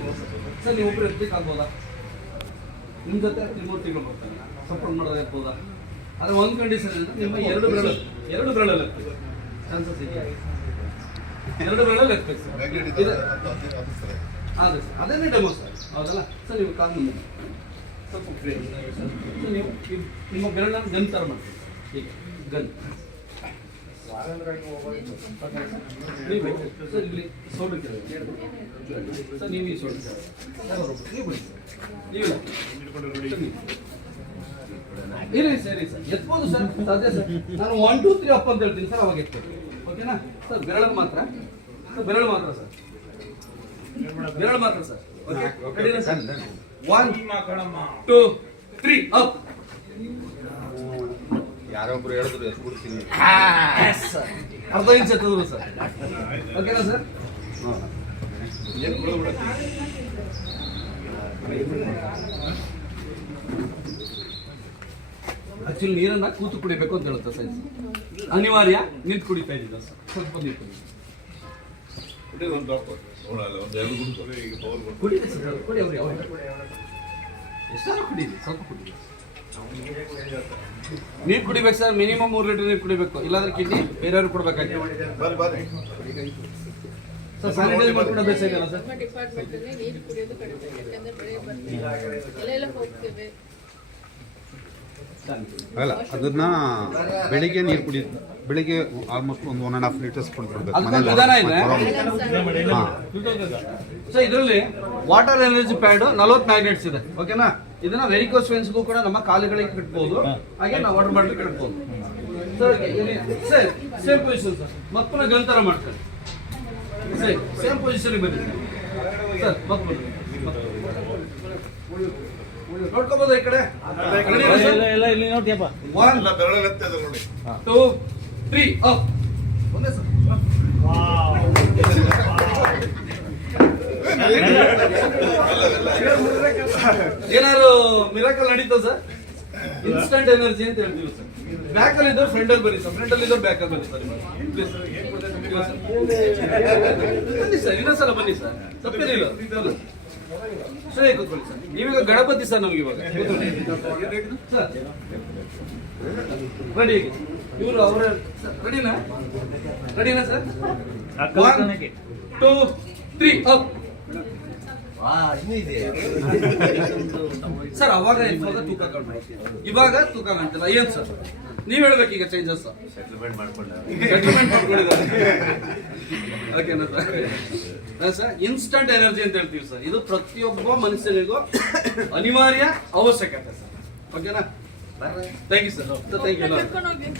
ಇದೆ ಸರ್. ನೀವು ಒಬ್ಬರು ಎತ್ತಕ್ಕಾಗ್ಬೋದಾ? ನಿಮ್ಮ ಜೊತೆ ತ್ರಿಮೂರ್ತಿಗಳು ಬರ್ತಾರೆ, ಸಪೋರ್ಟ್ ಮಾಡೋದು ಇರ್ಬೋದಾ? ಆದರೆ ಒಂದು ಕಂಡೀಷನ್ ಅಂದರೆ ನಿಮ್ಮ ಎರಡು ಬೆರಳಲ್ಲಿ ಎತ್ತಬೇಕು. ಚಾನ್ಸಸ್ ಇದೆಯಾ? ಎರಡು ಬೆರಳಲ್ಲಿ ಎತ್ತಬೇಕು ಸರ್. ಅದೇ ಸರ್, ಅದೇನೇ ಡೆಮೋ ಸರ್, ಹೌದಲ್ಲ ಸರ್? ನೀವು ಕಾಲ್ ಮುಂದೆ ಸ್ವಲ್ಪ ಫ್ರೀ ಸರ್. ನೀವು ನಿಮ್ಮ ಬೆರಳನ್ನು ಗನ್ ಥರ ಮಾಡ್ತೀವಿ, ಹೀಗೆ ಗನ್. ಸರ್ ಇಲ್ಲಿ ಸೋಡು ಸರ್, ನೀವು ಈ ಸೋಡು ನೀವು ಬಿಡಿ ಸರ್, ಇರಿ ಸರಿ ಸರ್, ಎತ್ಬೋದು ಸರ್, ಸಾಧ್ಯ ಸರ್. ನಾನು 1 2 3 ಅಪ್ ಅಂತ ಹೇಳ್ತೀನಿ ಸರ್, ಅವಾಗ ಎತ್ಬೋದು. ಓಕೆನಾ ಸರ್? ಬೆರಳು ಮಾತ್ರ ಸರ್, ಬೆರಳು ಮಾತ್ರ ಸರ್, ಬೆರಳು ಮಾತ್ರ ಸರ್. ಓಕೆ, ರೆಡಿನಾ ಸರ್? 1 2 3 ಅಪ್. ಯಾರೊಬ್ರು ಹೇಳಿದ್ರು ಎತ್ಬಿಡ್ತೀನಿ, ಅರ್ಧ ಇಂಚ್ ಎತ್ತಿದ್ರು ಸರ್. ಓಕೆನಾ ಸರ್? ಆಕ್ಚುಲಿ ನೀರನ್ನ ಕೂತು ಕುಡಿಬೇಕು ಅಂತ ಹೇಳುತ್ತೆ ಸೈನ್ಸ್. ಅನಿವಾರ್ಯ ನಿಂತು ಕುಡಿತಾ ಇದ್ದಿದ್ದ ಸರ್, ಸ್ವಲ್ಪ ನೀರು ಕುಡಿದೆ ಸರ್. ಕುಡಿ ಅವ್ರಿಗೆ ಎಷ್ಟಾದ್ರೂ ಕುಡೀರಿ, ಸ್ವಲ್ಪ ಕುಡೀರಿ. ನೀರು ಕುಡಿಬೇಕು ಸರ್, ಮಿನಿಮಮ್ 3 ಲೀಟರ್ ನೀರು ಕುಡಿಬೇಕು, ಇಲ್ಲಾಂದ್ರೆ ಕಿಡ್ನಿ ಬೇರೆಯವ್ರು ಕೊಡ್ಬೇಕಾಗಿ ಸರ್. ಸ್ಯಾನಿಟೈಸ್ ಮಾಡ್ಕೊಂಡು ಅಭ್ಯಾಸ ಇದೆಯಲ್ಲ ಸರ್? ನೀರು ಕುಡಿಯೋದು ಕಡಿಮೆ, ಯಾಕಂದ್ರೆ ಬೆಳೆ ಬರ್ತೀವಿ ಎಲ್ಲೆಲ್ಲ ಹೋಗ್ತೇವೆ. ಅಲ್ಲ ಅದನ್ನ ಬೆಳಿಗ್ಗೆ ನೀರು ಕುಡಿ, ಬೆಳಿಗ್ಗೆ ಆಲ್ಮೋಸ್ಟ್ ಒಂದು 1.5 ಲೀಟರ್ಸ್ ಕುಡಿದ್ಬಿಡ್ಬೇಕು. ವಿಧಾನ ಇದೆ ಸೊ. ಇದರಲ್ಲಿ ವಾಟರ್ ಎನರ್ಜಿ ಪ್ಯಾಡ್ 40 ಮ್ಯಾಗ್ನೆಟ್ಸ್ ಇದೆ. ಓಕೆನಾ? ಇದನ್ನ ವೆರಿಕೋಸ್ ವೆನ್ಸ್ಗೂ ಕೂಡ ನಮ್ಮ ಕಾಲುಗಳಿಗೆ ಕಟ್ಬೋದು, ಹಾಗೆ ನಾವು ವಾಟರ್ ಬಾಟಲ್ ಕಟ್ಬೋದು sir. Sir same position sir, ಮತ್ತೆ ಗಂತರ ಮಾಡ್ತಾರೆ ಸರ್. ಸೇಮ್ ಪೊಸಿಷನ್ ಬನ್ನಿ ಸರ್, ಮತ್ತೆ ಬನ್ನಿ, ನೋಡ್ಕೋಬಹುದು ಈ ಕಡೆ. 1 2 3 ಅಪ್. ಒಂದೇ ಸರ್. ಏನಾದ್ರು ಮಿರಾಕಲ್ ನಡೀತಾ ಸರ್? ಇನ್ಸ್ಟಂಟ್ ಎನರ್ಜಿ ಅಂತ ಹೇಳ್ತೀವಿ ಸರ್. ಬ್ಯಾಕ್ ಅಲ್ಲಿ ಇದ್ದವ್ರು ಫ್ರಂಟ್ ಅಲ್ಲಿ ಬನ್ನಿ ಸರ್, ಫ್ರಂಟ್ ಅಲ್ಲಿ ಇದ್ದವ್ರು ಬ್ಯಾಕ್ ಅಲ್ಲಿ ಬನ್ನಿ ಸರ್. ಬನ್ನಿ ಸರ್, ಇನ್ನೊಂದ್ಸಲ ಬನ್ನಿ ಸರ್, ತಪ್ಪೇನಿಲ್ಲ ಸರಿ. ಕೂತ್ಕೊಳ್ಳಿ ಸರ್. ನೀವೀಗ ಗಣಪತಿ ಸರ್, ನಮ್ಗೆ ಇವಾಗ ಸರ್ ರೆಡಿ. ಇವರು ಅವರ ರೆಡಿನಾ ಸರ್? 1 2 3 ಅಪ್. ಸರ್ ಅವಾಗ ಇವಾಗ ತೂಕ ಕಾಣ್ಬೋದು, ಇವಾಗ ತೂಕ ಕಾಣ್ತಿಲ್ಲ. ಏನ್ ಸರ್ ನೀವ್ ಹೇಳ್ಬೇಕು ಈಗ ಚೇಂಜಸ್? ಸೆಟ್ಲ್ಮೆಂಟ್ ಮಾಡ್ಕೊಂಡಿದ್ದಾರೆ. ಓಕೆನಾ ಸರ್? ಇನ್ಸ್ಟಂಟ್ ಎನರ್ಜಿ ಅಂತ ಹೇಳ್ತೀವಿ ಸರ್. ಇದು ಪ್ರತಿಯೊಬ್ಬ ಮನುಷ್ಯನಿಗೂ ಅನಿವಾರ್ಯ ಅವಶ್ಯಕತೆ ಸರ್. ಓಕೆನಾ? Thank you sir. Thank you.